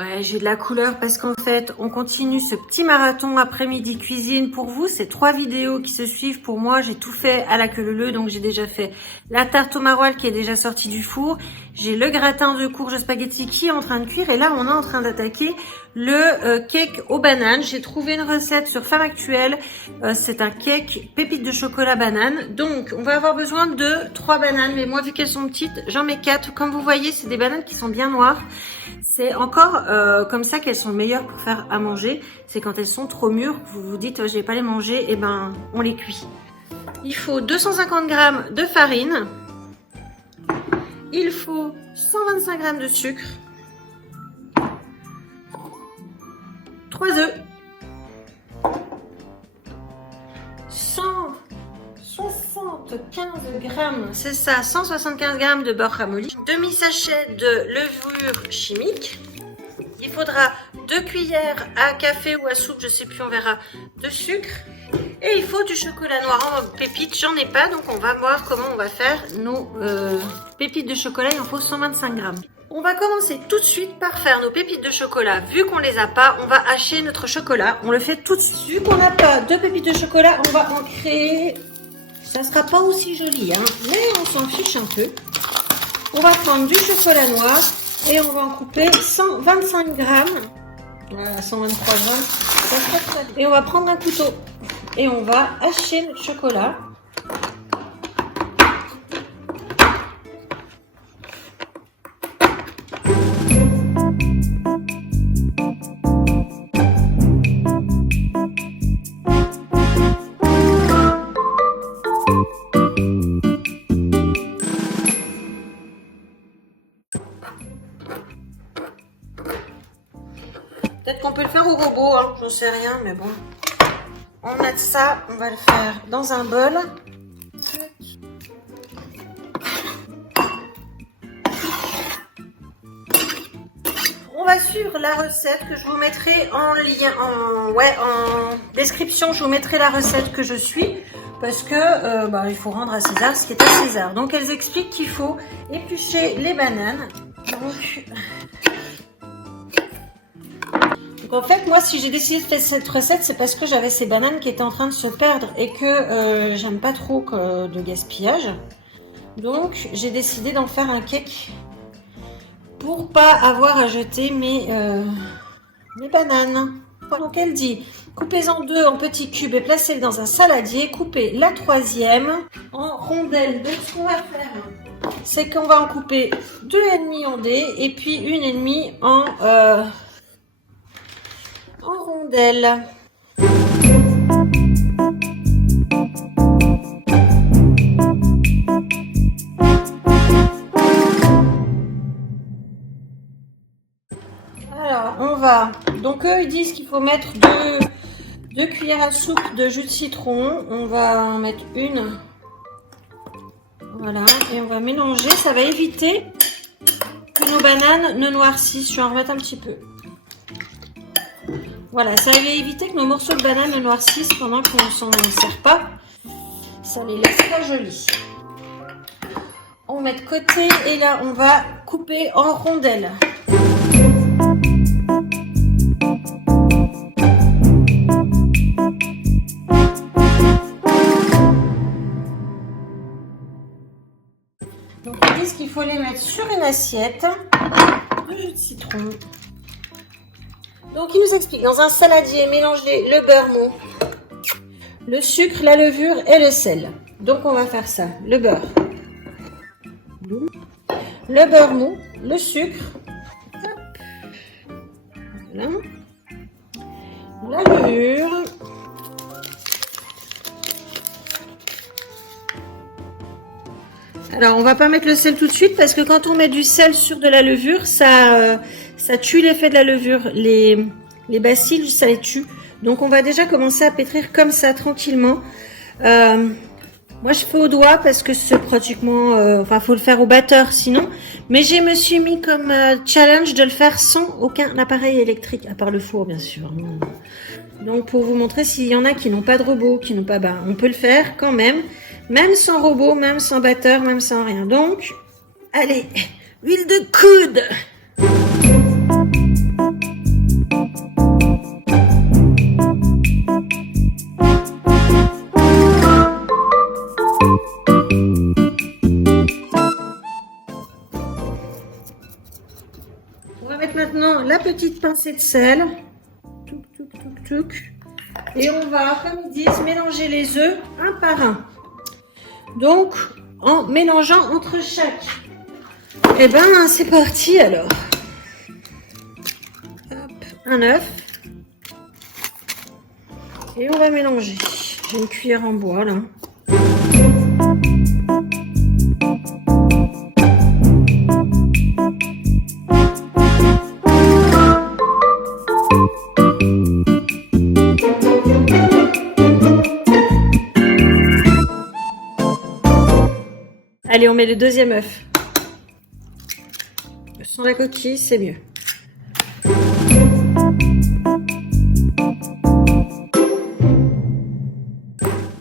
Ouais, j'ai de la couleur parce qu'en fait, on continue ce petit marathon après-midi cuisine pour vous. C'est 3 vidéos qui se suivent. Pour moi, j'ai tout fait à la queue leu leu. Donc, j'ai déjà fait la tarte au maroilles qui est déjà sortie du four. J'ai le gratin de courge spaghetti qui est en train de cuire. Et là, on est en train d'attaquer le cake aux bananes. J'ai trouvé une recette sur Femme Actuelle. C'est un cake pépites de chocolat banane. Donc, on va avoir besoin de 3 bananes. Mais moi, vu qu'elles sont petites, j'en mets 4. Comme vous voyez, c'est des bananes qui sont bien noires. C'est encore comme ça qu'elles sont meilleures pour faire à manger. C'est quand elles sont trop mûres, vous vous dites je vais pas les manger, et ben on les cuit. Il faut 250 g de farine. Il faut 125 g de sucre. 3 œufs. 175 g, c'est ça, 175 g de beurre ramolli, demi-sachet de levure chimique. Il faudra 2 cuillères à café ou à soupe, je sais plus, on verra, de sucre. Et il faut du chocolat noir en pépites, j'en ai pas, donc on va voir comment on va faire nos pépites de chocolat. Il en faut 125 g. On va commencer tout de suite par faire nos pépites de chocolat. Vu qu'on les a pas, on va hacher notre chocolat. On le fait tout de suite. Vu qu'on n'a pas de pépites de chocolat, on va en créer. Ça sera pas aussi joli, hein, mais on s'en fiche un peu. On va prendre du chocolat noir et on va en couper 125 g. Voilà, 123 g. Et on va prendre un couteau et on va hacher notre chocolat. Peut-être qu'on peut le faire au robot, hein, j'en sais rien, mais bon. On a de ça, on va le faire dans un bol. On va suivre la recette que je vous mettrai en lien, en description. Je vous mettrai la recette que je suis parce que il faut rendre à César ce qui est à César. Donc elles expliquent qu'il faut éplucher les bananes. Donc en fait, moi, si j'ai décidé de faire cette recette, c'est parce que j'avais ces bananes qui étaient en train de se perdre et que j'aime pas trop de gaspillage. Donc, j'ai décidé d'en faire un cake pour pas avoir à jeter mes bananes. Donc, elle dit, coupez-en 2 en petits cubes et placez-les dans un saladier. Coupez la 3e en rondelles. Donc, ce qu'on va faire, c'est qu'on va en couper 2,5 en dés et puis 1,5 en rondelles. Alors, on va... Donc, eux, ils disent qu'il faut mettre 2 cuillères à soupe de jus de citron. On va en mettre une. Voilà, et on va mélanger. Ça va éviter que nos bananes ne noircissent. Je vais en remettre un petit peu. Voilà, ça va éviter que nos morceaux de banane ne noircissent pendant qu'on ne s'en sert pas. Ça les laisse pas jolis. On met de côté et là, on va couper en rondelles. Donc, ils disent qu'il faut les mettre sur une assiette. Le jus de citron. Donc, il nous explique, dans un saladier, mélangez le beurre mou, le sucre, la levure et le sel. Donc, on va faire ça. Le beurre mou, le sucre, voilà, la levure, alors on va pas mettre le sel tout de suite parce que quand on met du sel sur de la levure, ça tue l'effet de la levure. Les bacilles, ça les tue. Donc on va déjà commencer à pétrir comme ça, tranquillement. Moi je fais au doigt parce que c'est pratiquement... faut le faire au batteur sinon. Mais je me suis mis comme challenge de le faire sans aucun appareil électrique, à part le four bien sûr. Donc pour vous montrer s'il y en a qui n'ont pas de robot, qui n'ont pas... on peut le faire quand même. Même sans robot, même sans batteur, même sans rien. Donc, allez, huile de coude. petite pincée de sel. Touc, touc, touc, touc. Et on va, comme ils disent, mélanger les œufs un par un. Donc, en mélangeant entre chaque. Et ben, c'est parti alors. Hop, un œuf. Et on va mélanger. J'ai une cuillère en bois là. Allez, on met le deuxième œuf. Sans la coquille, c'est mieux.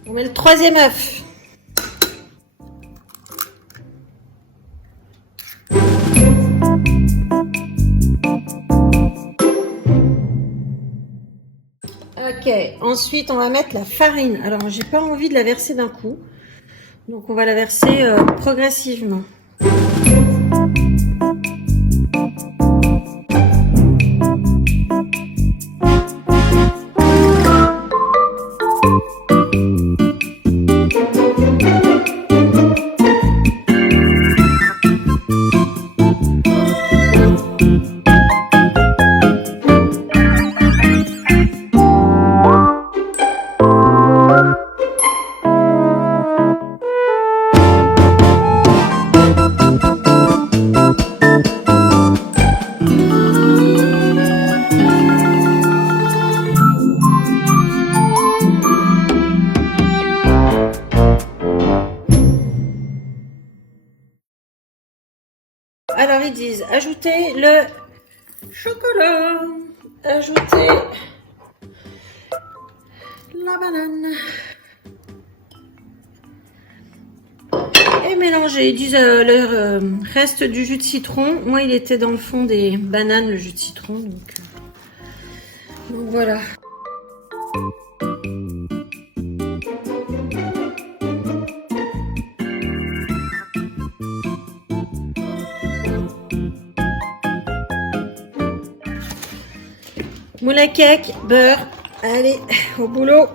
On met le troisième œuf. Ok, ensuite on va mettre la farine. Alors, j'ai pas envie de la verser d'un coup. Donc on va la verser progressivement. Alors ils disent ajouter le chocolat, ajouter la banane et mélanger. Ils disent le reste du jus de citron. Moi il était dans le fond des bananes le jus de citron, donc voilà. Moule à cake, beurre, allez, au boulot.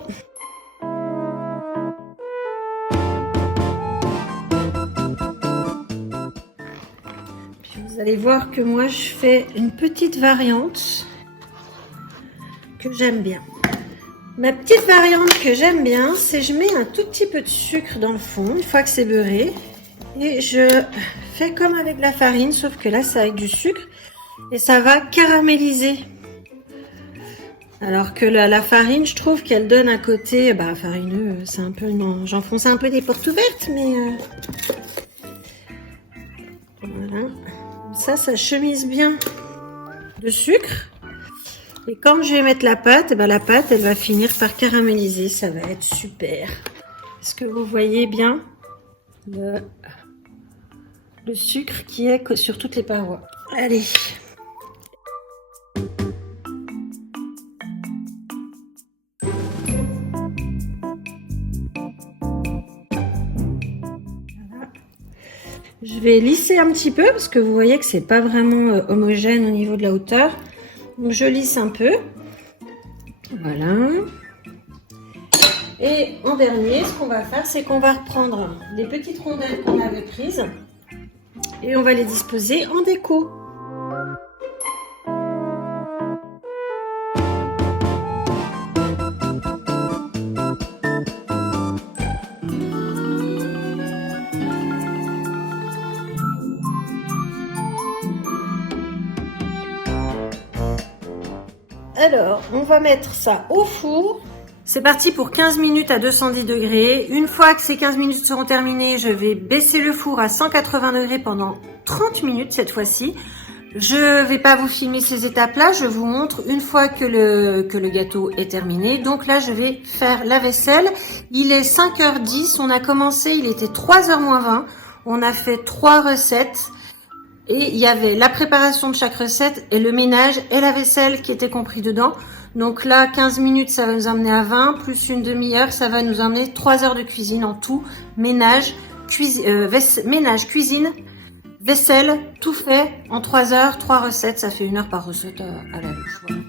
Puis vous allez voir que moi je fais une petite variante que j'aime bien. Ma petite variante que j'aime bien, c'est je mets un tout petit peu de sucre dans le fond, une fois que c'est beurré. Et je fais comme avec la farine, sauf que là c'est avec du sucre. Et ça va caraméliser. Alors que la farine, je trouve qu'elle donne un côté farineux, c'est un peu, j'enfonce un peu des portes ouvertes, mais voilà. Ça chemise bien de sucre. Et quand je vais mettre la pâte, la pâte, elle va finir par caraméliser, ça va être super. Est-ce que vous voyez bien le sucre qui est sur toutes les parois? Allez. Je vais lisser un petit peu parce que vous voyez que c'est pas vraiment homogène au niveau de la hauteur. Donc je lisse un peu. Voilà. Et en dernier, ce qu'on va faire, c'est qu'on va reprendre les petites rondelles qu'on avait prises et on va les disposer en déco. Alors, on va mettre ça au four. C'est parti pour 15 minutes à 210 degrés. Une fois que ces 15 minutes seront terminées, je vais baisser le four à 180 degrés pendant 30 minutes cette fois-ci. Je vais pas vous filmer ces étapes-là, je vous montre une fois que le gâteau est terminé. Donc là, je vais faire la vaisselle. Il est 5h10, on a commencé, il était 3h moins 20. On a fait 3 recettes. Et il y avait la préparation de chaque recette et le ménage et la vaisselle qui étaient compris dedans. Donc là, 15 minutes, ça va nous emmener à 20, plus une demi-heure, ça va nous emmener 3 heures de cuisine en tout. Ménage, cuisine, vaisselle, tout fait en 3 heures, 3 recettes, ça fait 1 heure par recette à la louche. Voilà.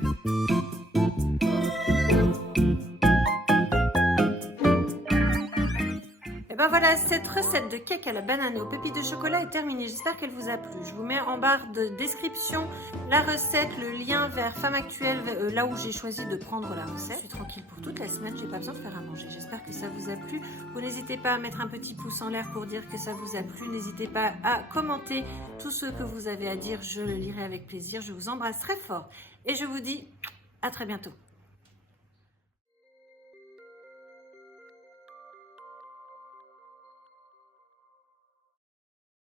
Et ben voilà, cette recette de cake à la banane et aux pépites de chocolat est terminée. J'espère qu'elle vous a plu. Je vous mets en barre de description la recette, le lien vers Femme Actuelle, là où j'ai choisi de prendre la recette. Je suis tranquille pour toute la semaine, j'ai pas besoin de faire à manger. J'espère que ça vous a plu. Vous n'hésitez pas à mettre un petit pouce en l'air pour dire que ça vous a plu. N'hésitez pas à commenter tout ce que vous avez à dire. Je le lirai avec plaisir. Je vous embrasse très fort et je vous dis à très bientôt.